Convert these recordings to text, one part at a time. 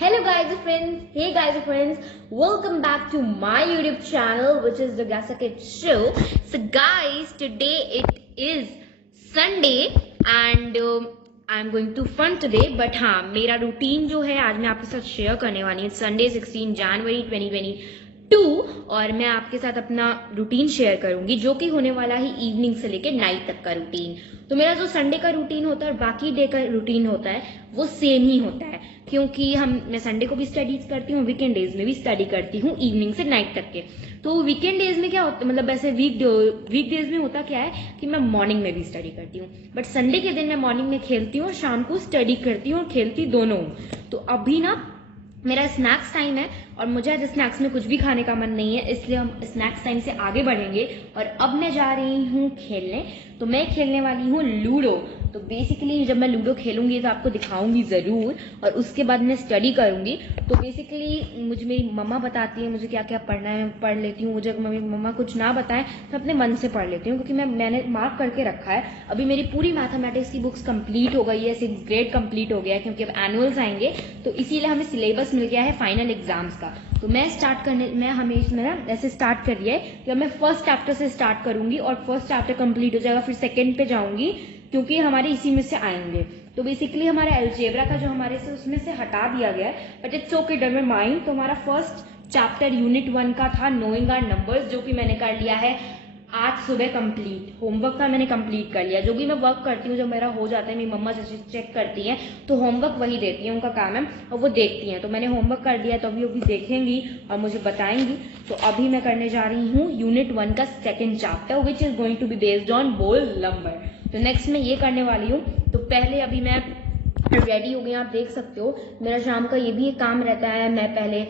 Hello guys and friends, hey guys and friends, welcome back to my YouTube channel which is the Gasa Kids Show. So guys, today it is Sunday and I'm going to fun today, but हाँ मेरा routine जो है आज मैं आपके साथ share करने वाली हूँ. संडे 16 जनवरी 2022 और मैं आपके साथ अपना रूटीन शेयर करूंगी जो कि होने वाला है इवनिंग से लेके नाइट तक का रूटीन. तो मेरा जो संडे का रूटीन होता है और बाकी डे का रूटीन होता है वो सेम ही होता है क्योंकि मैं संडे को भी स्टडीज करती हूँ, वीकेंड डेज में भी स्टडी करती हूँ इवनिंग से नाइट तक के. तो वीकेंड डेज में क्या होता है, मतलब ऐसे वीक डेज में होता क्या है कि मैं मॉर्निंग में भी स्टडी करती हूँ, बट संडे के दिन मैं मॉर्निंग में खेलती हूँ और शाम को स्टडी करती हूँ और खेलती दोनों. तो अभी ना मेरा स्नैक्स टाइम है और मुझे आज स्नैक्स में कुछ भी खाने का मन नहीं है, इसलिए हम स्नैक्स टाइम से आगे बढ़ेंगे. और अब मैं जा रही हूँ खेलने. तो मैं खेलने वाली हूँ लूडो. तो बेसिकली जब मैं लूडो खेलूंगी तो आपको दिखाऊंगी जरूर और उसके बाद मैं स्टडी करूंगी. तो बेसिकली मुझे मेरी मम्मा बताती है मुझे क्या क्या पढ़ना है, मैं पढ़ लेती हूँ. मुझे मेरी मम्मा कुछ ना बताएं तो अपने मन से पढ़ लेती हूँ क्योंकि मैंने मार्क करके रखा है. अभी मेरी पूरी मैथमेटिक्स की बुक्स कंप्लीट हो गई है, 6th ग्रेड कंप्लीट हो गया है क्योंकि अब एनुअल्स आएंगे तो इसीलिए हमें सिलेबस मिल गया है फाइनल एग्जाम्स का. तो मैं हमेशा ना ऐसे स्टार्ट कर दिया है कि मैं फर्स्ट चैप्टर से स्टार्ट करूंगी और फर्स्ट चैप्टर कंप्लीट हो जाएगा फिर सेकंड पे जाऊंगी क्योंकि हमारे इसी में से आएंगे. तो बेसिकली हमारा अलजेब्रा का जो हमारे से उसमें से हटा दिया गया है, but it's okay, don't be mind. तो हमारा फर्स्ट चैप्टर यूनिट 1 का था नोइंग आवर नंबर्स जो कि मैंने कर लिया है आज सुबह कंप्लीट. होमवर्क था मैंने कंप्लीट कर लिया. जो भी मैं वर्क करती हूँ जब मेरा हो जाता है मेरी मम्मा जैसे चेक करती हैं तो होमवर्क वही देती है, उनका काम है और वो देखती हैं. तो मैंने होमवर्क कर दिया तो अभी देखेंगी और मुझे बताएंगी. तो अभी मैं करने जा रही हूँ यूनिट 1 का second chapter which is going to be based on बोल नंबर. तो नेक्स्ट मैं ये करने वाली हूँ. तो पहले अभी मैं रेडी हो गई, आप देख सकते हो. मेरा शाम का ये भी एक काम रहता है, मैं पहले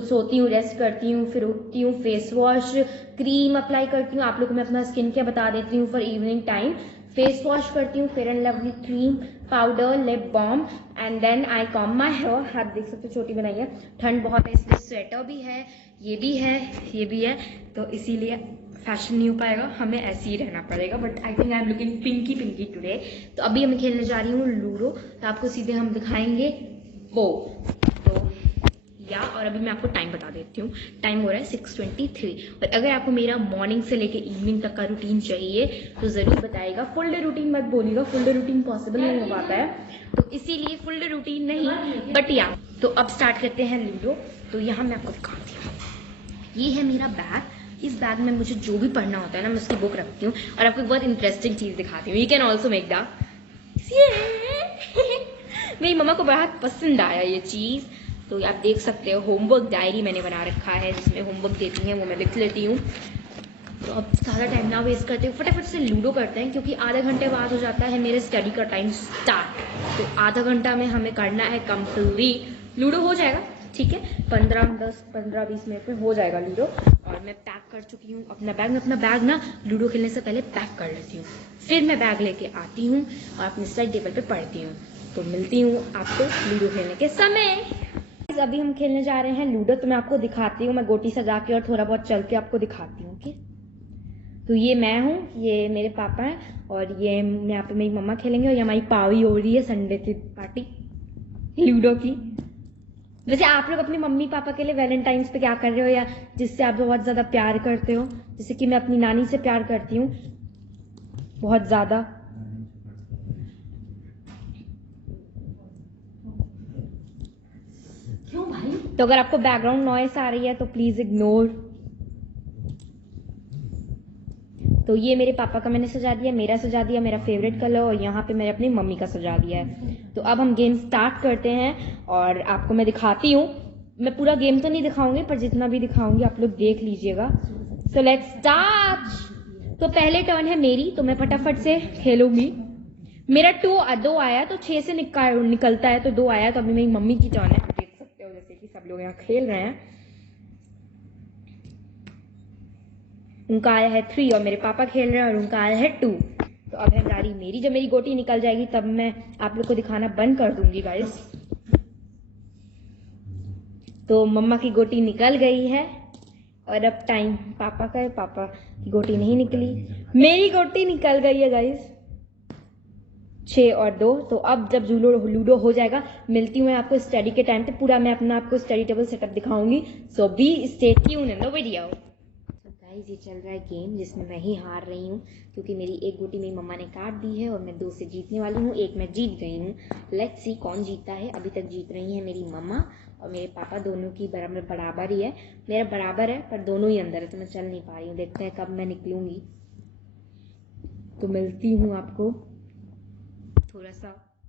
सोती हूँ, रेस्ट करती हूँ, फिर उठती हूँ, फेस वॉश क्रीम अप्लाई करती हूँ. आप लोग को मैं अपना स्किन केयर बता देती हूँ for evening time. Face wash करती हूँ, fair and lovely cream, powder, lip balm and then I comb my hair. हाथ देख सकते हो छोटी बनाई है, ठंड बहुत है इसलिए स्वेटर भी है, ये भी है, ये भी है. तो इसीलिए फैशन नहीं हो पाएगा, हमें ऐसे ही रहना पड़ेगा. But I think I am looking pinky today. तो अभी मैं खेलने जा रही हूँ लूडो. तो आपको सीधे हम दिखाएंगे वो. तो या और अभी मैं आपको टाइम बता देती हूँ. टाइम हो रहा है 6:23. और अगर आपको मेरा मॉर्निंग से लेके इवनिंग तक का रूटीन चाहिए तो जरूर बताइएगा. फुल डे रूटीन मत बोलिएगा, फुल डे रूटीन पॉसिबल नहीं हो पाता है, तो इसीलिए फुल डे रूटीन नहीं, बट या. तो अब स्टार्ट करते हैं लूडो. तो यहाँ मैं आपको दिखाती हूँ, ये है मेरा बैग. इस बैग में मुझे जो भी पढ़ना होता है ना मैं उसकी बुक रखती हूँ और आपको एक बहुत इंटरेस्टिंग चीज दिखाती हूँ. You can also make the मेरी मम्मा को बहुत पसंद आया ये चीज. तो आप देख सकते हो होमवर्क डायरी मैंने बना रखा है जिसमें होमवर्क देती हैं वो मैं लिख लेती हूँ. तो अब ज़्यादा टाइम ना वेस्ट करते हुए फटाफट से लूडो करते हैं क्योंकि आधा घंटे बाद हो जाता है मेरे स्टडी का टाइम स्टार्ट. तो आधा घंटा में हमें करना है कंप्लीट. लूडो हो जाएगा, ठीक है, 15-20 मिनट में हो जाएगा लूडो. और मैं पैक कर चुकी हूँ अपना बैग. मैं अपना बैग ना लूडो खेलने से पहले पैक कर लेती हूँ, फिर मैं बैग लेके आती हूँ और अपने स्टडी टेबल पे पढ़ती हूँ. तो मिलती हूँ आपको लूडो खेलने के समय. अभी हम खेलने जा रहे हैं लूडो. तो मैं आपको दिखाती हूँ, मैं गोटी सजा के और थोड़ा बहुत चल के आपको दिखाती हूँ. ओके, तो ये मैं हूँ, ये मेरे पापा हैं और ये यहाँ पे मेरी मम्मा खेलेंगे और ये हमारी पावी हो रही है संडे की पार्टी लूडो की. वैसे आप लोग अपनी मम्मी पापा के लिए वैलेंटाइंस पे क्या कर रहे हो या जिससे आप बहुत ज्यादा प्यार करते हो? जैसे कि मैं अपनी नानी से प्यार करती हूँ बहुत ज्यादा. क्यों भाई? तो अगर आपको बैकग्राउंड नॉइस आ रही है तो प्लीज इग्नोर. तो ये मेरे पापा का मैंने सजा दिया, मेरा सजा दिया, मेरा फेवरेट कलर, और यहाँ पे मैंने अपनी मम्मी का सजा दिया है. तो अब हम गेम स्टार्ट करते हैं और आपको मैं दिखाती हूँ. मैं पूरा गेम तो नहीं दिखाऊंगी पर जितना भी दिखाऊंगी आप लोग देख लीजिएगा. So let's start. तो पहले टर्न है मेरी, तो मैं फटाफट से खेलूंगी. मेरा 2 आया तो 6 से निकलता है तो 2 आया. तो अभी मेरी मम्मी की टर्न है. देख सकते हो जैसे कि सब लोग यहाँ खेल रहे हैं. उनका आया है 3 और मेरे पापा खेल रहे हैं और उनका आया है 2. तो अब है बारी मेरी. जब मेरी गोटी निकल जाएगी तब मैं आप लोग को दिखाना बंद कर दूंगी गाइस. तो मम्मा की गोटी निकल गई है और अब टाइम पापा का है. पापा की गोटी नहीं निकली, मेरी गोटी निकल गई है गाइस. 6 और 2। तो अब जब लूडो हो जाएगा मिलती हूँ मैं आपको स्टडी के टाइम पे, पूरा मैं अपना आपको स्टडी टेबल सेटअप दिखाऊंगी। So be stay tuned in the video. Guys ये चल रहा है गेम जिसमें मैं ही हार रही हूँ क्योंकि मेरी एक गोटी मेरी मम्मा ने काट दी है और मैं 2 से जीतने वाली हूँ, 1 मैं जीत गई हूँ। लेट्स सी कौन जीतता है। अभी तक जीत रही है मेरी मम्मा और मेरे पापा, दोनों की बराबर ही है। मेरा बराबर है पर दोनों ही अंदर है तो मैं चल नहीं पा रही हूँ। देखते हैं कब मैं निकलूंगी। तो मिलती हूँ आपको थोड़ा सा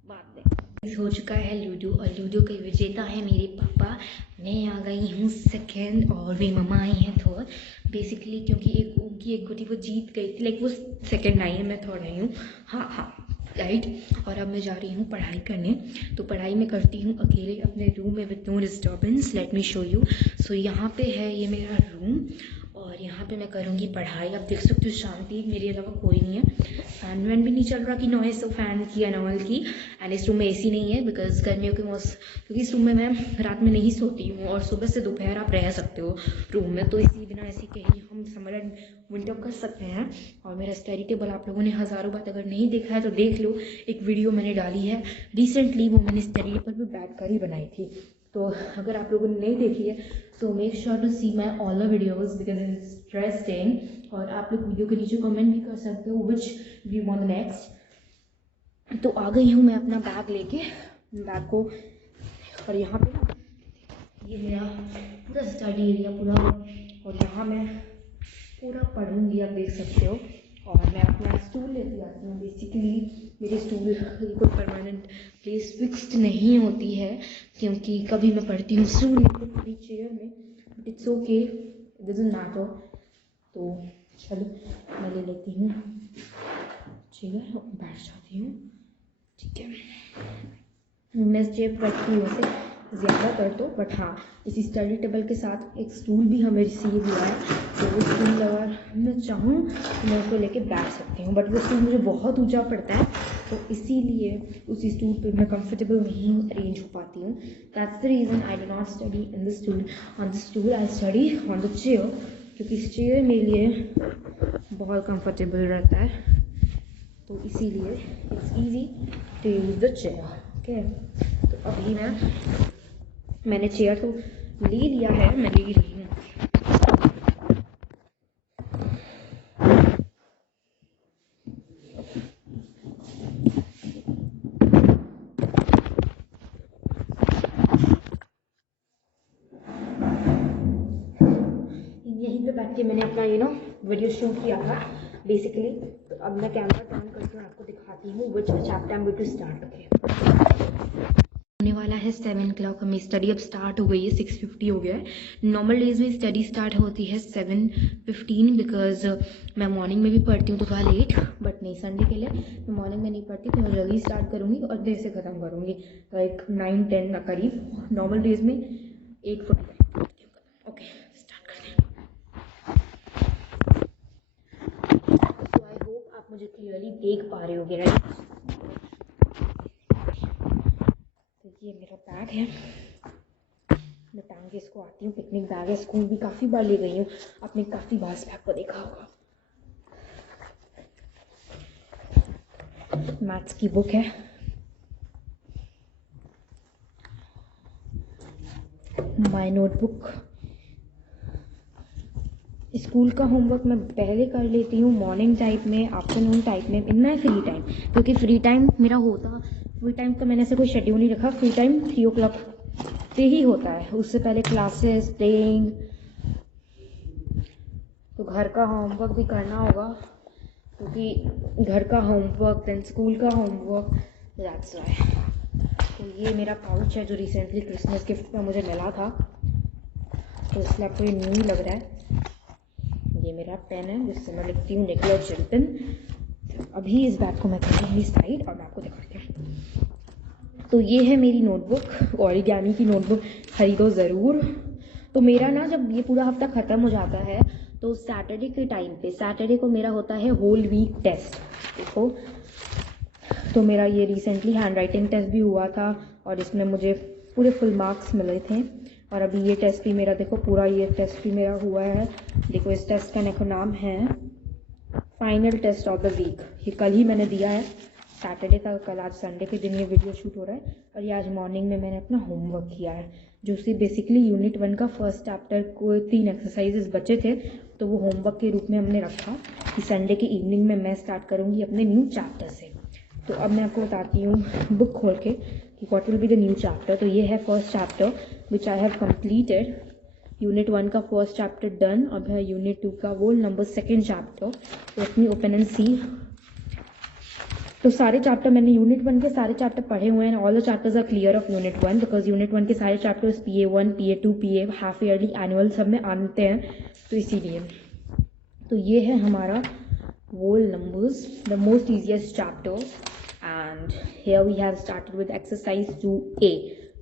बाद में। हो चुका है लूडो और लूडो के विजेता है मेरे पापा। मैं आ गई हूँ सेकंड और मेरी मम्मा आई हैं थर्ड। बेसिकली क्योंकि उनकी एक गोटी वो जीत गई थी, लाइक वो सेकंड आई है, मैं थर्ड आई हूँ। हाँ राइट। और अब मैं जा रही हूँ पढ़ाई करने। तो पढ़ाई में करती हूँ अकेले अपने रूम में with no disturbance. Let me show you. So यहाँ पे है ये मेरा रूम और यहाँ पे मैं करूँगी पढ़ाई। आप देख सकते हो शांति, मेरे अलावा कोई नहीं है। फैन वैन भी नहीं चल रहा कि नॉइस तो फैन की एनॉल की। एंड इस रूम में एसी नहीं है बिकॉज गर्मियों के मौसम, क्योंकि इस रूम में मैं रात में नहीं सोती हूँ और सुबह से दोपहर आप रह सकते हो रूम में, तो इसी बिना ऐसी कहीं हम समर एंड विंटर कर सकते हैं। और मेरा स्टडी टेबल आप लोगों ने हज़ारों बात अगर नहीं देखा है तो देख लो, एक वीडियो मैंने डाली है रिसेंटली, वो मैंने स्टडी टेबल पर बैठ कर ही बनाई थी। तो अगर आप लोगों ने नहीं देखी है so make sure to see my all the videos because it's interesting. और आप लोग वीडियो के नीचे कमेंट भी कर सकते हो विच व्यू वांट नेक्स्ट। तो आ गई हूँ मैं अपना बैग लेके, बैग को, और यहाँ पे ये मेरा पूरा स्टडी एरिया पूरा, और यहाँ मैं पूरा पढ़ूंगी, आप देख सकते हो। और मैं अपना स्टूल लेती आती हूँ। बेसिकली मेरी स्टूल की कोई परमानेंट प्लेस फिक्स्ड नहीं होती है क्योंकि कभी मैं पढ़ती हूँ स्टूल में, कभी चेयर में, but it's okay, it doesn't matter. तो चलो मैं ले लेती हूँ चेयर और बैठ जाती हूँ, ठीक है। मैं चेयर रखती हूँ वैसे ज़्यादातर तो, बट हाँ इसी स्टडी टेबल के साथ एक स्टूल भी हमें रिसीव हुआ है। तो वो स्टूल अगर मैं चाहूँ तो मैं उसको लेके बैठ सकती हूँ, बट वो स्टूल मुझे बहुत ऊंचा पड़ता है तो इसीलिए उसी स्टूल पे मैं कंफर्टेबल नहीं अरेंज हो पाती हूँ। That's the reason I do not study in the stool, on the stool I study on the chair, क्योंकि इस चेयर मेरे लिए बहुत कंफर्टेबल रहता है। तो इसीलिए it's easy to use the chair, okay. तो अभी मैंने चेयर तो ले लिया है, मैं ले रही हूँ। यहीं पे बैठ के मैंने अपना वीडियो शूट किया था बेसिकली। तो अब मैं कैमरा टर्न करके आपको दिखाती हूँ which chapter I am going to start. Okay, होने वाला है 7 o'clock, हमें स्टडी अब स्टार्ट हो गई है, 6:50 हो गया है। नॉर्मल डेज में स्टडी स्टार्ट होती है 7:15 बिकॉज मैं मॉर्निंग में भी पढ़ती हूँ तो थोड़ा लेट, बट नहीं संडे के लिए मैं मॉर्निंग में नहीं पढ़ती तो मैं जल्दी स्टार्ट करूँगी और देर से ख़त्म करूँगी, लाइक 9-10 का करीब। नॉर्मल डेज में 8:45। ओके स्टार्ट करते हैं। सो आई होप आप मुझे क्लियरली देख पा रहे होगे, राइट। ये मेरा बैग है, मैं टांग के इसको आती हूँ। पिकनिक बैग है, स्कूल भी काफ़ी बार ले गई हूँ, आपने काफ़ी बार इस बैग को देखा होगा। मैथ्स की बुक है, माय नोटबुक। स्कूल का होमवर्क मैं पहले कर लेती हूँ मॉर्निंग टाइप में, आफ्टरनून टाइप में, इन माई फ्री टाइम, क्योंकि फ्री टाइम मेरा होता, फ्री टाइम का मैंने ऐसे कोई शेड्यूल नहीं रखा, फ्री टाइम 3 o'clock से ही होता है, उससे पहले क्लासेस, प्लेइंग। तो घर का होमवर्क भी करना होगा क्योंकि घर का होमवर्क देन स्कूल का होमवर्क, दैट्स व्हाई। तो ये मेरा पाउच है जो रिसेंटली क्रिसमस गिफ्ट में मुझे मिला था, तो इसलिए आपको ये न्यू ही लग रहा है। ये मेरा पेन है जिससे मैं लिखती हूँ निकोला चिल्टन। अभी इस बैग को मैं करूँगी साइड और मैं आपको दिखाती हूँ। तो ये है मेरी नोटबुक, ओरिगामी की नोटबुक, खरीदो ज़रूर। तो मेरा ना जब ये पूरा हफ्ता ख़त्म हो जाता है तो सैटरडे के टाइम पे, सैटरडे को मेरा होता है होल वीक टेस्ट। देखो तो मेरा ये रिसेंटली हैंड राइटिंग टेस्ट भी हुआ था और इसमें मुझे पूरे फुल मार्क्स मिले थे। और अभी ये टेस्ट भी मेरा, देखो पूरा ये टेस्ट भी मेरा हुआ है। देखो इस टेस्ट का देखो नाम है final test of the week, ये कल ही मैंने दिया है, सैटरडे था कल, आज संडे के दिन ये वीडियो शूट हो रहा है। और ये आज मॉर्निंग में मैंने अपना होमवर्क किया है, जो कि बेसिकली यूनिट 1 का फर्स्ट चैप्टर को 3 एक्सरसाइजेस बचे थे, तो वो होमवर्क के रूप में हमने रखा कि संडे के इवनिंग में मैं स्टार्ट करूँगी अपने न्यू चैप्टर से। तो अब मैं आपको बताती हूँ बुक खोल के कि what will be the new chapter. तो ये है first chapter which I have completed. Unit 1 का फर्स्ट चैप्टर डन। अब है यूनिट 2 का वोल नंबर सेकेंड चैप्टर। तो लेट मी ओपन एंड सी। तो सारे चैप्टर मैंने यूनिट 1 के सारे चैप्टर पढ़े हुए हैं। All the chapters are clear of unit 1 because unit 1 के सारे chapters PA1 PA2 PA half yearly annual सब में आते हैं, तो इसीलिए। तो ये है हमारा whole numbers, the most easiest chapter, and here we have started with exercise 2A।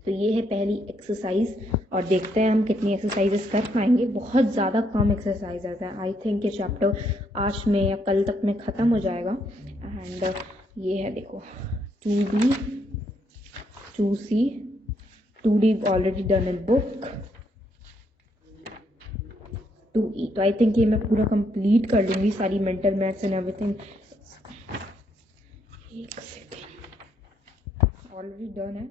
तो ये है पहली एक्सरसाइज और देखते हैं हम कितनी एक्सरसाइजेस कर पाएंगे। बहुत ज़्यादा कम एक्सरसाइजेस हैं। आई थिंक ये चैप्टर आज में या कल तक में ख़त्म हो जाएगा। एंड ये है देखो 2B 2C 2D already done in book 2E। तो आई थिंक ये मैं पूरा कंप्लीट कर लूँगी सारी मेंटल मैथ्स एंड एवरीथिंग। एक सेकेंड, ऑलरेडी डन है।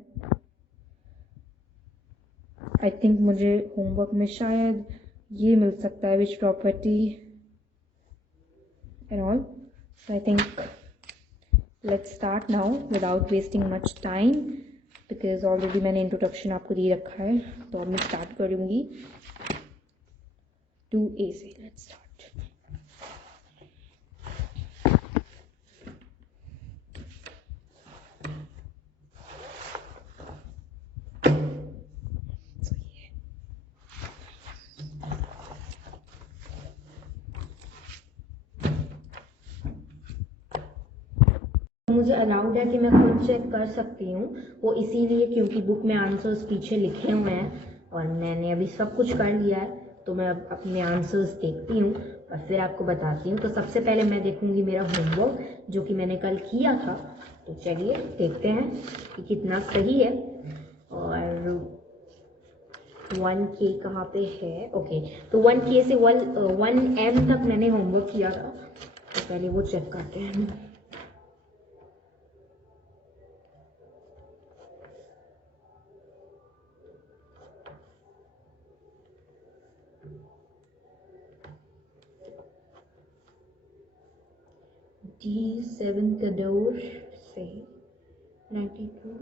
आई थिंक मुझे होमवर्क में शायद ये मिल सकता है which property and all. So I think let's start now without wasting much time because already मैंने इंट्रोडक्शन आपको दे रखा है। तो अब मैं स्टार्ट करूँगी 2A से। Let's start. मुझे अलाउड है कि मैं खुद चेक कर सकती हूँ, वो इसीलिए क्योंकि बुक में आंसर्स पीछे लिखे हुए हैं और मैंने अभी सब कुछ कर लिया है। तो मैं अब अपने आंसर्स देखती हूँ और फिर आपको बताती हूँ। तो सबसे पहले मैं देखूँगी मेरा होमवर्क जो कि मैंने कल किया था। तो चलिए देखते हैं कि कितना सही है। और 1K कहाँ पे है? ओके, तो 1K से 1M तक मैंने होमवर्क किया था। तो पहले वो चेक करते हैं। D7 कदौर से 92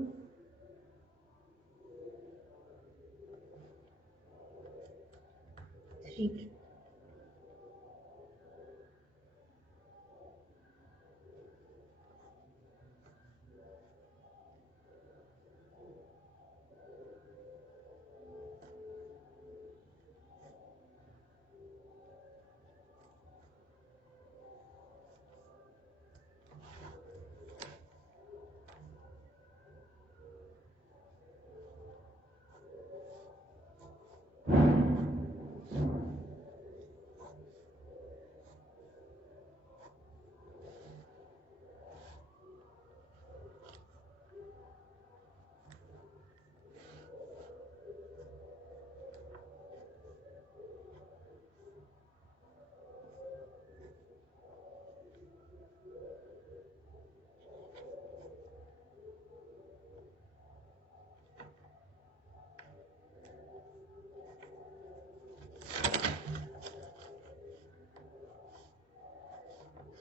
3।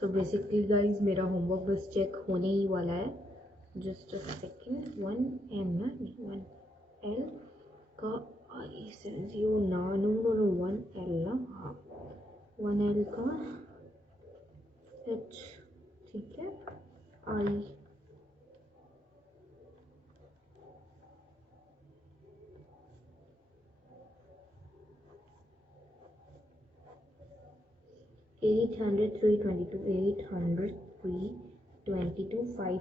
तो बेसिकली गाइज मेरा होमवर्क बस चेक होने ही वाला है। Just a second. 1M ना, 1L का I70 ना, नो नो नो 1L ना, हाँ 1L का H, ठीक है। I 800 322 800 322 5।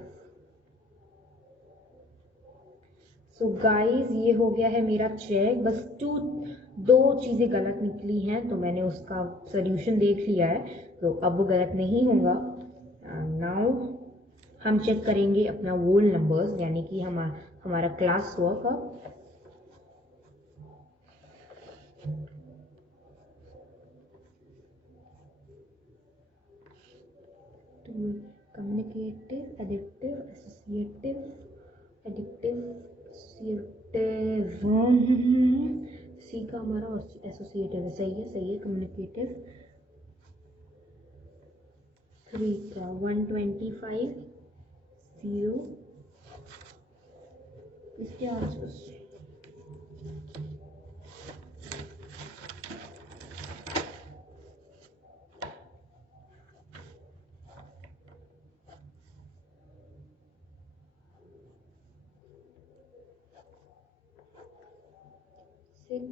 सो गाइज ये हो गया है मेरा चेक। बस दो चीज़ें गलत निकली हैं तो मैंने उसका सोल्यूशन देख लिया है, तो अब वो गलत नहीं होगा। नाउ हम चेक करेंगे अपना वोल नंबर्स यानी कि हमारा class work. to communicate addictive addictive associative addictive associative C का हमारा एसोसिएटिव है, सही है कम्युनिकेटिव। 3 का 125 0 इसके आसपास। Six,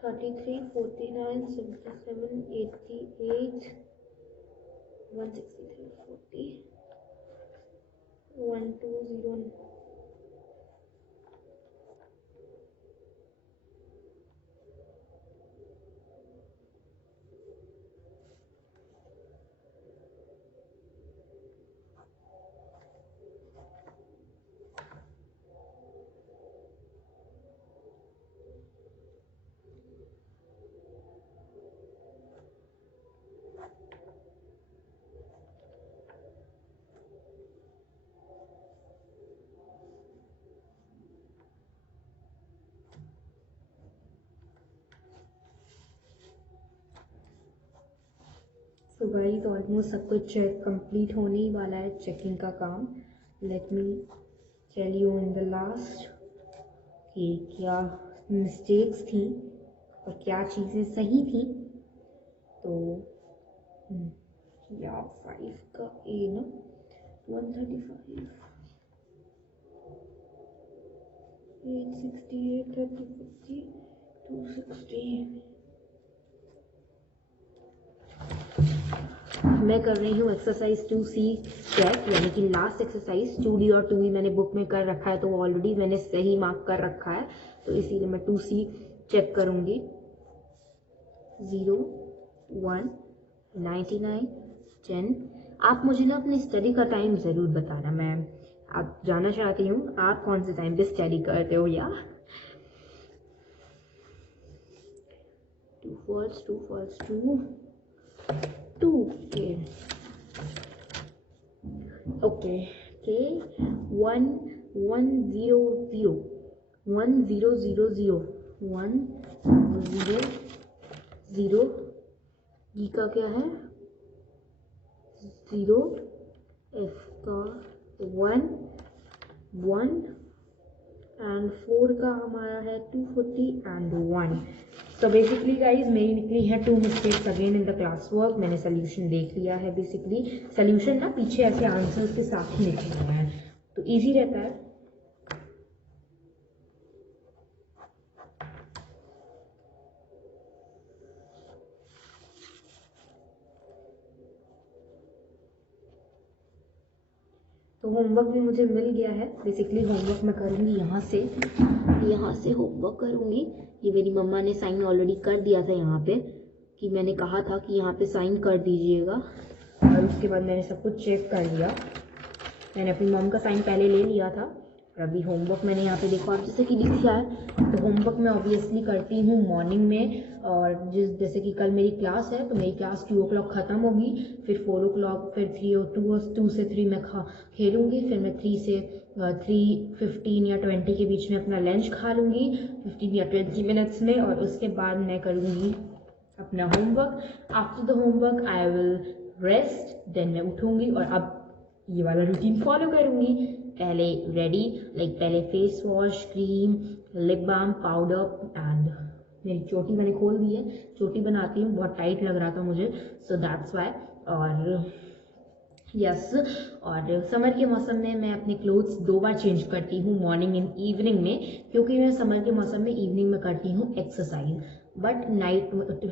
33, 49, 77, 88, 163, 40, 120. सो गाइस ऑलमोस्ट सब कुछ कंप्लीट होने ही वाला है चेकिंग का काम। Let me tell you in the last कि क्या मिस्टेक्स थी और क्या चीज़ें सही थी। तो या 5 का ए ना 135 868 30 50 260। मैं कर रही हूँ एक्सरसाइज 2C चेक, यानी कि लास्ट एक्सरसाइज 2D और 2E मैंने बुक में कर रखा है, तो ऑलरेडी मैंने सही मार्क कर रखा है, तो इसीलिए मैं 2C चेक करूँगी। 0 1 99 10। आप मुझे ना अपनी स्टडी का टाइम ज़रूर बताना, मैं आप जानना चाहती हूँ आप कौन से टाइम पे स्टडी करते हो। या 2 false 2 false 2 2 okay 1 1 0 0 1 0 0 0 1 0 0। ई का क्या है 0, एफ का 1 1 एंड 4 का हमारा है 240 एंड 1। तो बेसिकली गाइज मेरी निकली है 2 mistakes again in the class work. मैंने सोल्यूशन देख लिया है, बेसिकली सोल्यूशन ना पीछे ऐसे आंसर्स के साथ ही लिखे हुए हैं, तो इजी रहता है। तो होमवर्क भी मुझे मिल गया है। बेसिकली होमवर्क मैं करूँगी यहाँ से होमवर्क करूँगी। ये मेरी मम्मा ने साइन ऑलरेडी कर दिया था यहाँ पे, कि मैंने कहा था कि यहाँ पे साइन कर दीजिएगा, और उसके बाद मैंने सब कुछ चेक कर लिया। मैंने अपनी मम का साइन पहले ले लिया था, और अभी होमवर्क मैंने यहाँ पे देखो आप जैसे कि लिख दिया है। तो होमवर्क मैं ऑब्वियसली करती हूँ मॉर्निंग में, और जैसे कि कल मेरी क्लास है, तो मेरी क्लास 2 o'clock ख़त्म होगी, फिर 4 o'clock, फिर 2 से 3 मैं खेलूँगी, फिर मैं 3 से 3:15 या 20 के बीच में अपना लंच खा लूँगी 15 या 20 मिनट्स में, और उसके बाद मैं करूँगी अपना homework. After the homework I will rest, then मैं उठूँगी और अब ये वाला रूटीन फॉलो करूँगी। पहले रेडी, पहले face wash, cream, lip balm, powder and मेरी चोटी मैंने खोल दी है, चोटी बनाती हूँ, बहुत टाइट लग रहा था मुझे, सो दैट्स वाई। और यस, और समर के मौसम में मैं अपने क्लोथ्स 2 बार चेंज करती हूँ, मॉर्निंग एंड इवनिंग में, क्योंकि मैं समर के मौसम में इवनिंग में करती हूँ एक्सरसाइज, बट नाइट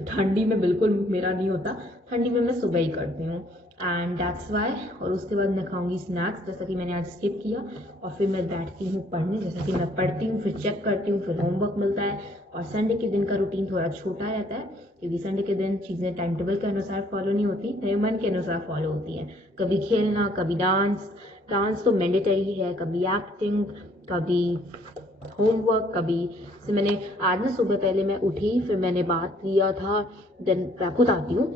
ठंडी में बिल्कुल मेरा नहीं होता, ठंडी में मैं सुबह ही करती हूँ, एंड दैट्स वाई। और उसके बाद मैं खाऊंगी स्नैक्स, जैसा कि मैंने आज स्किप किया, और फिर मैं बैठती हूँ पढ़ने, जैसा कि मैं पढ़ती हूँ, फिर चेक करती हूँ, फिर होमवर्क मिलता है। और संडे के दिन का रूटीन थोड़ा छोटा रहता है, क्योंकि संडे के दिन चीज़ें टाइम टेबल के अनुसार फॉलो नहीं होती, मेरे मन के अनुसार फॉलो होती हैं। कभी खेलना, कभी डांस तो मैंडेटरी है, कभी एक्टिंग, कभी होमवर्क, कभी से मैंने आज ना सुबह पहले मैं उठी, फिर मैंने बात लिया था, देन मैं खुद आती हूँ,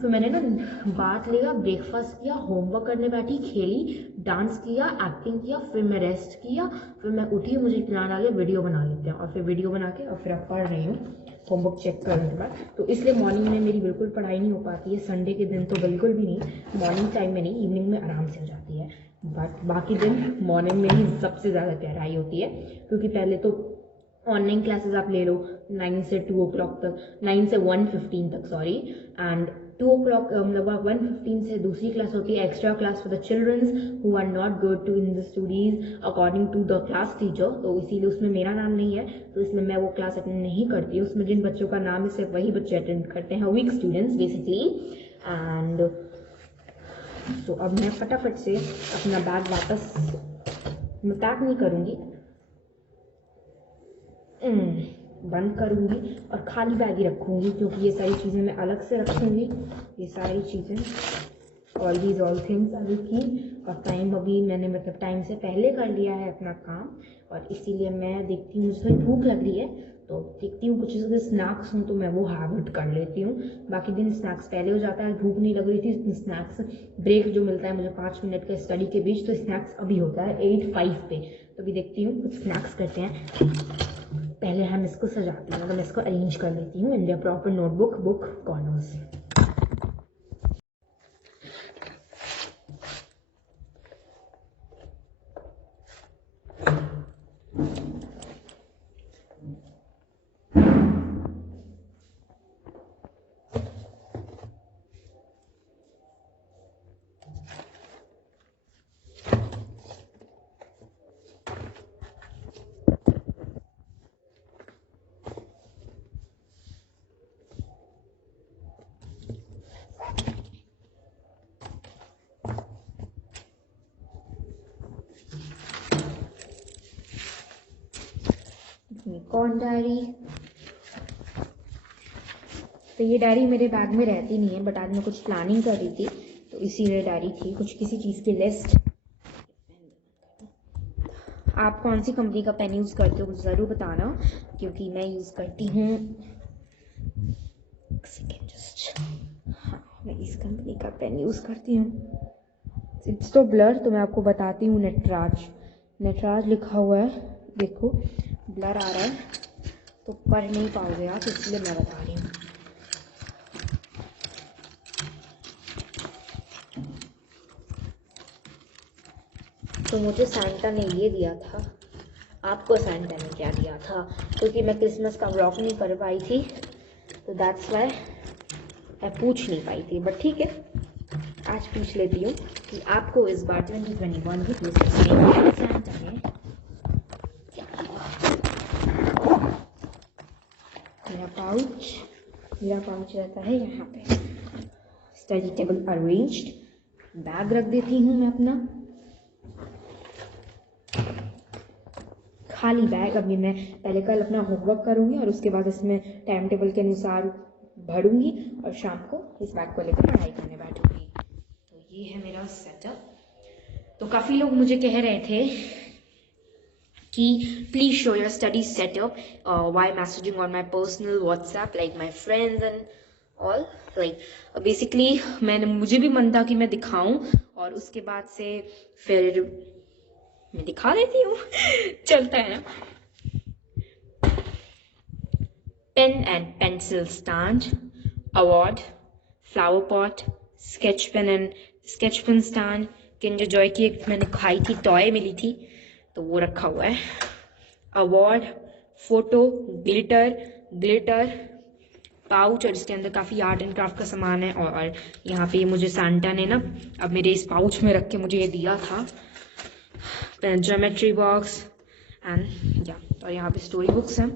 फिर मैंने ना बात लिया, ब्रेकफास्ट किया, होमवर्क करने बैठी, खेली, डांस किया, एक्टिंग किया, फिर मैं रेस्ट किया, फिर मैं उठी, मुझे इत्मीनान आ गया वीडियो बना लेते हैं, और फिर वीडियो बना के और फिर अब पढ़ रही हूँ होमवर्क चेक करने के बाद। तो इसलिए मॉर्निंग में मेरी बिल्कुल पढ़ाई नहीं हो पाती है, संडे के दिन तो बिल्कुल भी नहीं, मॉर्निंग टाइम में नहीं, इवनिंग में आराम से हो जाती है, बट बाकी दिन मॉर्निंग में ही सबसे ज़्यादा पढ़ाई होती है। क्योंकि पहले तो ऑनलाइन क्लासेस आप ले लो 9 से 2 o'clock तक, 9 से 1:15 तक सॉरी, एंड 2 o'clock मतलब 1:15 से दूसरी क्लास होती है extra class for the childrens who are not good to in the studies according to the class teacher. तो इसीलिए उसमें मेरा नाम नहीं है, तो इसलिए मैं वो क्लास अटेंड नहीं करती हूँ। उसमें जिन बच्चों का नाम है सिर्फ वही बच्चे अटेंड करते हैं, वीक स्टूडेंट्स बेसिकली। एंड तो अब मैं फटाफट से अपना बैग वापस, मैं पैक नहीं करूँगी, बंद करूँगी और खाली बैग ही रखूँगी, क्योंकि ये सारी चीज़ें मैं अलग से रखूँगी, ये सारी चीज़ें, ऑल थिंग्स अभी की। और टाइम अभी मैंने मतलब टाइम से पहले कर लिया है अपना काम, और इसीलिए मैं देखती हूँ, मुझे भूख लग रही है तो देखती हूँ कुछ अगर स्नैक्स हूँ तो मैं वो हैबिट कर लेती हूँ। बाकी दिन स्नैक्स पहले हो जाता है, भूख नहीं लग रही थी, स्नैक्स ब्रेक जो मिलता है मुझे 5 मिनट का स्टडी के बीच, तो स्नैक्स अभी होता है 8:05 पे, तो अभी देखती हूँ कुछ स्नैक्स करते हैं। पहले हम इसको सजाती हूँ, मतलब मैं इसको अरेंज कर लेती हूँ in the proper notebook book corners. कौन डायरी, तो ये डायरी मेरे बैग में रहती नहीं है, बट आज मैं कुछ प्लानिंग कर रही थी तो इसीलिए डायरी थी, कुछ किसी चीज़ की लिस्ट। आप कौन सी कंपनी का पेन यूज़ करते हो मुझे ज़रूर बताना, क्योंकि मैं यूज़ करती हूँ, हाँ मैं इस कंपनी का पेन यूज़ करती हूँ। इट्स तो ब्लर, तो मैं आपको बताती हूँ, नटराज लिखा हुआ है, देखो ब्लर आ रहा है तो पढ़ नहीं पाओगे आप, इसलिए मैं बता रही हूँ। तो मुझे सांता ने ये दिया था, आपको सांता ने क्या दिया था, क्योंकि मैं क्रिसमस का व्लॉग नहीं कर पाई थी, तो दैट्स वाई मैं पूछ नहीं पाई थी, बट ठीक है आज पूछ लेती हूँ कि आपको इस बार 2021 की क्रिसमस में सांता ने क्या दिया। मेरा पाउच रहता है यहाँ पे, स्टडी टेबल अरेंज्ड, बैग रख देती हूँ मैं अपना, खाली बैग। अभी मैं पहले कल अपना होमवर्क करूँगी और उसके बाद इसमें टाइम टेबल के अनुसार भरूँगी और शाम को इस बैग को लेकर पढ़ाई करने बैठूँगी। तो ये है मेरा सेटअप। तो काफ़ी लोग मुझे कह रहे थे कि please show your study setup why messaging on my personal WhatsApp like my friends and all, like basically मुझे भी मन था कि मैं दिखाऊं, और उसके बाद से फिर मैं दिखा देती हूँ चलता है ना। Pen and pencil stand, award, flower pot, sketch pen stand, Kinder Joy की एक मैंने खाई थी टॉय मिली थी तो वो रखा हुआ है, अवार्ड, फोटो, ग्लिटर पाउच, और इसके अंदर काफ़ी आर्ट एंड क्राफ्ट का सामान है। और यहाँ पे मुझे सांता ने ना अब मेरे इस पाउच में रख के मुझे ये दिया था, ज्योमेट्री बॉक्स एंड या, और यहाँ पे स्टोरी बुक्स हैं,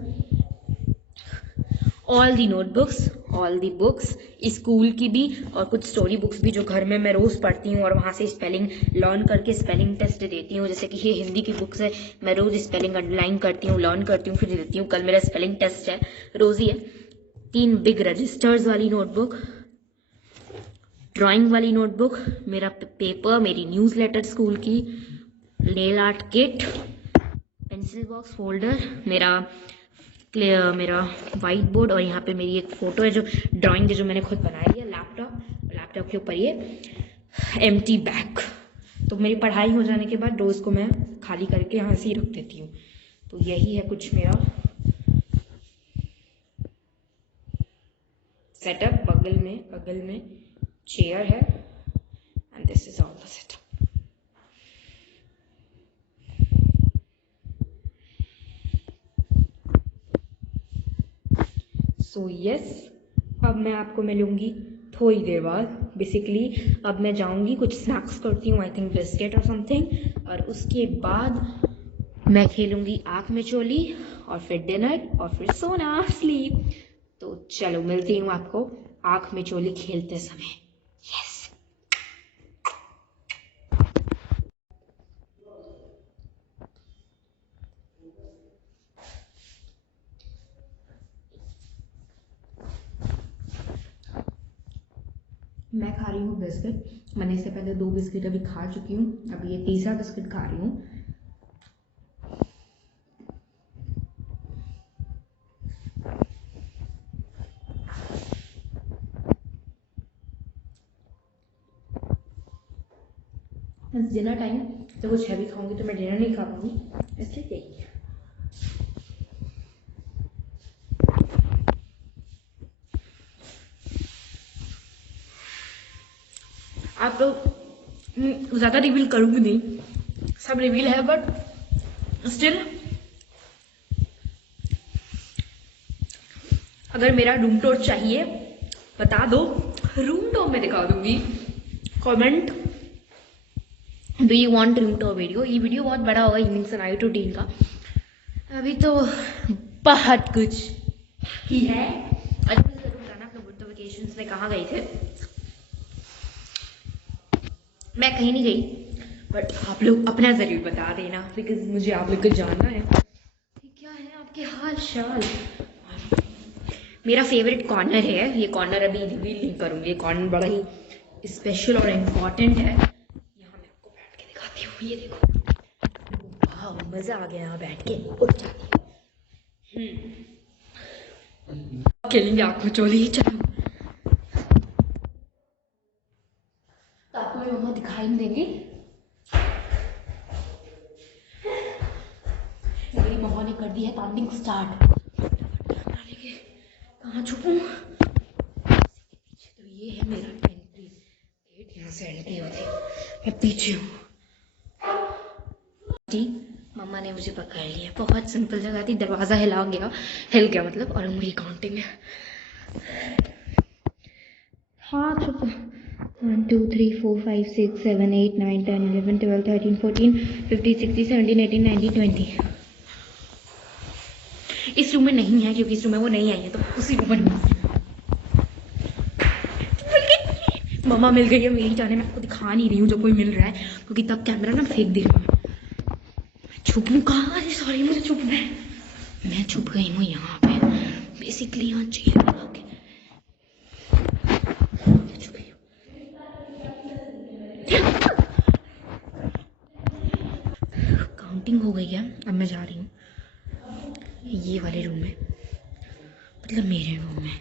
all the notebooks, all the books, school की भी और कुछ स्टोरी बुक्स भी जो घर में मैं रोज़ पढ़ती हूँ और वहाँ से स्पेलिंग लर्न करके स्पेलिंग टेस्ट देती हूँ। जैसे कि ये हिंदी की बुक्स है, मैं रोज़ स्पेलिंग अंडरलाइन करती हूँ, लर्न करती हूँ, फिर देती हूँ। कल मेरा स्पेलिंग टेस्ट है, रोज़ ही है। 3 बिग रजिस्टर्स वाली नोटबुक, ड्राइंग वाली नोटबुक, मेरा पेपर, मेरी न्यूज़लेटर स्कूल की, nail art kit, pencil box folder, मेरा वाइट बोर्ड, और यहाँ पे मेरी एक फ़ोटो है जो ड्राइंग जो मैंने खुद बनाई है, लैपटॉप, लैपटॉप के ऊपर ये एम्प्टी बैग। तो मेरी पढ़ाई हो जाने के बाद रोज़ को मैं खाली करके यहाँ से ही रख देती हूँ। तो यही है कुछ मेरा सेटअप। बगल में चेयर है and this is all the setup. So yes, अब मैं आपको मिलूंगी थोड़ी देर बाद। बेसिकली अब मैं जाऊंगी कुछ स्नैक्स करती हूँ, आई थिंक बिस्किट और समथिंग, और उसके बाद मैं खेलूंगी आँख में चोली और फिर डिनर और फिर सोना, स्लीप। तो चलो मिलती हूँ आपको आँख में चोली खेलते समय। यस। मैं खा रही हूँ बिस्किट। मैंने इससे पहले 2 बिस्किट अभी खा चुकी हूँ, अभी ये तीसरा बिस्किट खा रही हूँ। डिनर टाइम तो कुछ हैवी खाऊंगी तो मैं डिनर नहीं खा पाऊंगी, इसलिए यही है। आप लोग ज़्यादा रिवील करूँगी नहीं, सब रिवील है, बट स्टिल अगर मेरा रूम टूर चाहिए बता दो, रूम टूर में दिखा दूंगी। Comment, do you want room tour video. ये वीडियो बहुत बड़ा होगा, इवनिंग से नाइट रूटीन का। अभी तो बहुत कुछ ही है। अच्छा जरूर बताना आप लोग विंटर वेकेशंस में कहाँ गए थे। मैं कहीं नहीं गई, बट आप लोग अपना जरूर बता देना, बिकॉज मुझे आप लोग को जानना है कि क्या है आपके हाल चाल। मेरा फेवरेट कॉर्नर है ये कॉर्नर, अभी रिवील नहीं करूँगी। ये कॉर्नर बड़ा ही स्पेशल और इम्पॉर्टेंट है। यहाँ मैं आपको बैठ के दिखाती हूँ, ये देखो, वाह मज़ा आ गया यहाँ बैठ के। उठ जाती हूँ, खेलेंगे आँख में चोली। चलो, तो आपको मेरी मम्मा दिखाई नहीं देंगी। मेरी मम्मा ने कर दी है काउंटिंग स्टार्ट। कहाँ छुपूं? तो ये है मेरा एंट्री गेट, यहाँ से एंट्री होती है। मैं पीछे हूँ। मम्मा ने मुझे पकड़ लिया। बहुत सिंपल जगह थी, दरवाज़ा हिल गया मतलब, और मेरी काउंटिंग है। हाँ छुप 1 2 3 4 5 6 7 8 9 10 11 12 13 14 15 16 17 18 19 20। इस रूम में नहीं है क्योंकि इस रूम में वो नहीं आई है, तो उसी रूम में मम्मा मिल गई है। मेरी जाने मैं आपको दिखा नहीं रही हूँ जो कोई मिल रहा है, क्योंकि तब कैमरा ना फेंक दे रही हूँ। छुपूँ कहाँ? अरे सॉरी, मुझे छुपना है। मैं छुप गई हूँ यहाँ पे, बेसिकली यहाँ चेयर लगा के छुप गई हूँ। काउंटिंग हो गई है, अब मैं जा रही हूँ ये वाले रूम में, मतलब मेरे रूम में।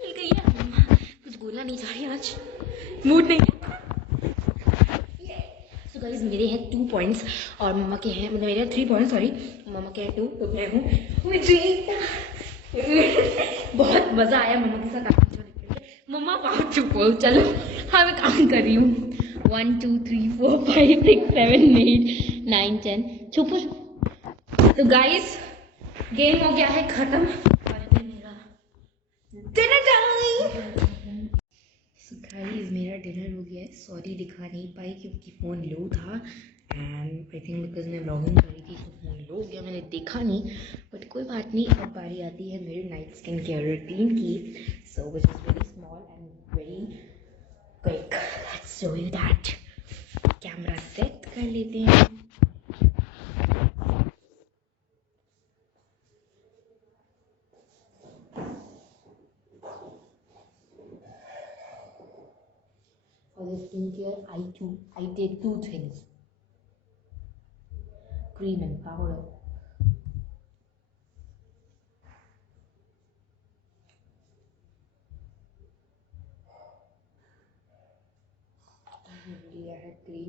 मिल गई है। कुछ बोलना नहीं चाह रही आज, मूड नहीं। सो गाइस मेरे हैं 2 पॉइंट्स और मम्मा के हैं, मतलब मेरे 3 पॉइंट्स, सॉरी। मम्मा के हैं 2, तो मैं हूँ मुझे बहुत मज़ा आया मम्मा के साथ आगे चलने के। मम्मा बहुत चुप हो, चलो हाँ मैं काउंट कर रही हूँ 1 2 3 4 5 6 7 8 9 10। चुप। तो गाइस गेम हो गया है खत्म, मेरा डिनर टाइम। गाइस मेरा डिनर हो गया है। सॉरी दिखा नहीं पाई क्योंकि फ़ोन लो था, एंड आई थिंक बिकॉज मैं ब्लॉगिंग कर रही थी तो फ़ोन लो हो गया, मैंने देखा नहीं। बट कोई बात नहीं, अब बारी आती है मेरी नाइट स्किन केयर रूटीन की। So which is very small and very quick. Let's show you that. Camera set कर लेते हैं। skincare, I take two things, cream and powder. लिया है क्रीम,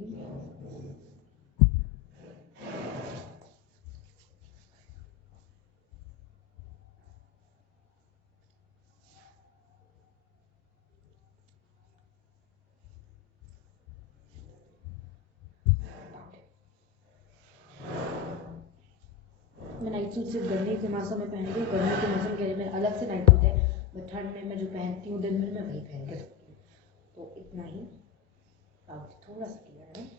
मैं नाइट सूट सिर्फ गर्मी के मौसम में पहनती हूँ। गर्मी के मौसम के लिए मेरा अलग से नाइट सूट है, बट ठंड में मैं जो पहनती हूँ दिन भर मैं वही पहन के सोती हूँ। तो इतना ही, पाउच थोड़ा सा किया है।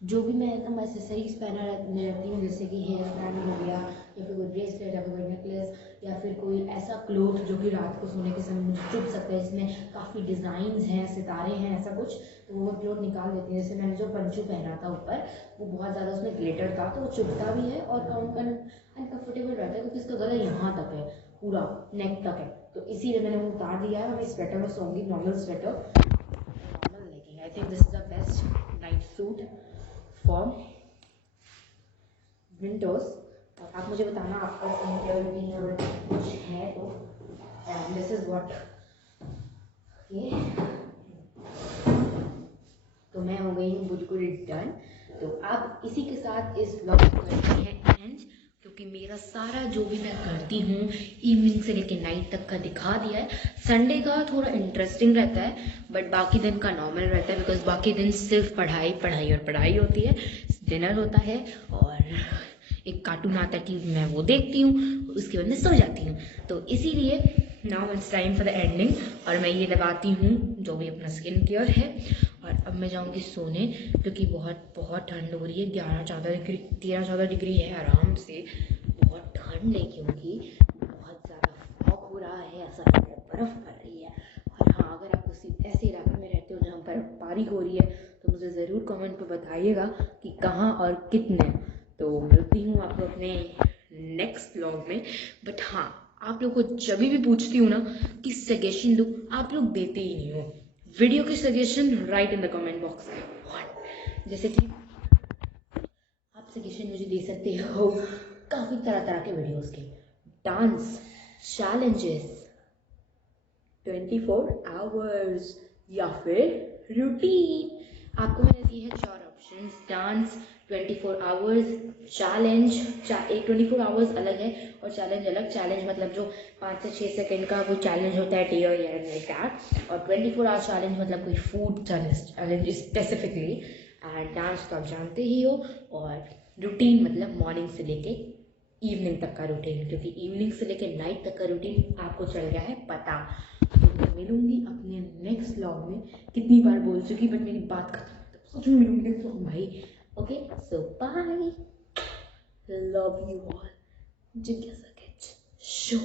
जो भी मैं एकदम एसेसरीज पहना रहती हूँ, जैसे कि हेयर बैंड हो गया, या फिर कोई ब्रेसलेट, या फिर कोई नेकलेस, या फिर कोई ऐसा क्लोथ जो कि रात को सोने के समय मुझे चुभ सकता है, इसमें काफ़ी डिज़ाइंस हैं, सितारे हैं, ऐसा कुछ, तो वो मैं क्लोथ निकाल देती हूँ। जैसे मैंने जो पंचू पहना था ऊपर, वो बहुत ज़्यादा उसमें ग्लिटर था, तो वो चुभता भी है और अनकम्फर्टेबल रहता है, क्योंकि इसका गला यहाँ तक है, पूरा नेक तक है। तो इसीलिए मैंने वो उतार दिया है। मैं स्वेटर में सोऊंगी, normal sweater, normal legging. I think this is the best night suit for winters. और आप मुझे बताना आपका स्किन केयर रूटीन अगर कुछ है तो। एंड दिस इज व्हाट ये, तो मैं हो गई हूँ बिल्कुल डन। तो आप इसी के साथ इस व्लॉग को करते हैं एंड, क्योंकि मेरा सारा जो भी मैं करती हूँ इवनिंग से लेके नाइट तक का दिखा दिया है। संडे का थोड़ा इंटरेस्टिंग रहता है, बट बाकी दिन का नॉर्मल रहता है, बिकॉज बाकी दिन सिर्फ पढ़ाई पढ़ाई और पढ़ाई होती है। डिनर होता है और एक कार्टून आता है टीवी, मैं वो देखती हूँ, उसके बाद मैं सो जाती हूँ। तो इसीलिए now it's time for the ending, और मैं ये लगाती हूँ जो भी अपना स्किन केयर है। और अब मैं जाऊँगी सोने, क्योंकि बहुत बहुत ठंड हो रही है। 11-14 डिग्री, 13-14 डिग्री है आराम से। बहुत ठंड है, क्योंकि बहुत ज़्यादा फॉग हो रहा है, ऐसा लग रहा है बर्फ़ पड़ रही है। और हाँ, अगर आप उसी ऐसे इलाके में रहते हो जहाँ पर बारी हो रही है, तो मुझे ज़रूर कमेंट पर बताइएगा कि कहाँ और कितने। तो मिलती हूँ आपको अपने नेक्स्ट व्लॉग में। बट हाँ, आप लोग को जब भी पूछती हूँ ना कि सजेशन दूँ, आप लोग देते ही नहीं हो वीडियो की suggestion. Right in the comment box में, जैसे कि आप सजेशन मुझे दे सकते हो काफ़ी तरह तरह के वीडियोस के, डांस चैलेंजेस, 24 आवर्स, या फिर रूटीन। आपको मैंने दिए हैं 4 ऑप्शंस, डांस, 24 आवर्स, चैलेंज। एक 24 आवर्स अलग है और चैलेंज अलग। चैलेंज मतलब जो 5 से 6 सेकंड का कोई चैलेंज होता है, डेयर या लाइक दैट। और 24 आवर चैलेंज मतलब कोई food challenge specifically. And dance तो आप जानते ही हो। और रूटीन मतलब मॉर्निंग से लेके इवनिंग तक का रूटीन, क्योंकि इवनिंग से लेके नाइट तक का रूटीन आपको चल गया है पता। तो मैं मिलूंगी अपने नेक्स्ट व्लॉग में। कितनी बार बोल चुकी, बट मेरी बात खत्म, सच में मिलूंगी नेक्स्ट व्लॉग भाई। Okay, so bye, love you all. जिज्ञासा किड्स शो।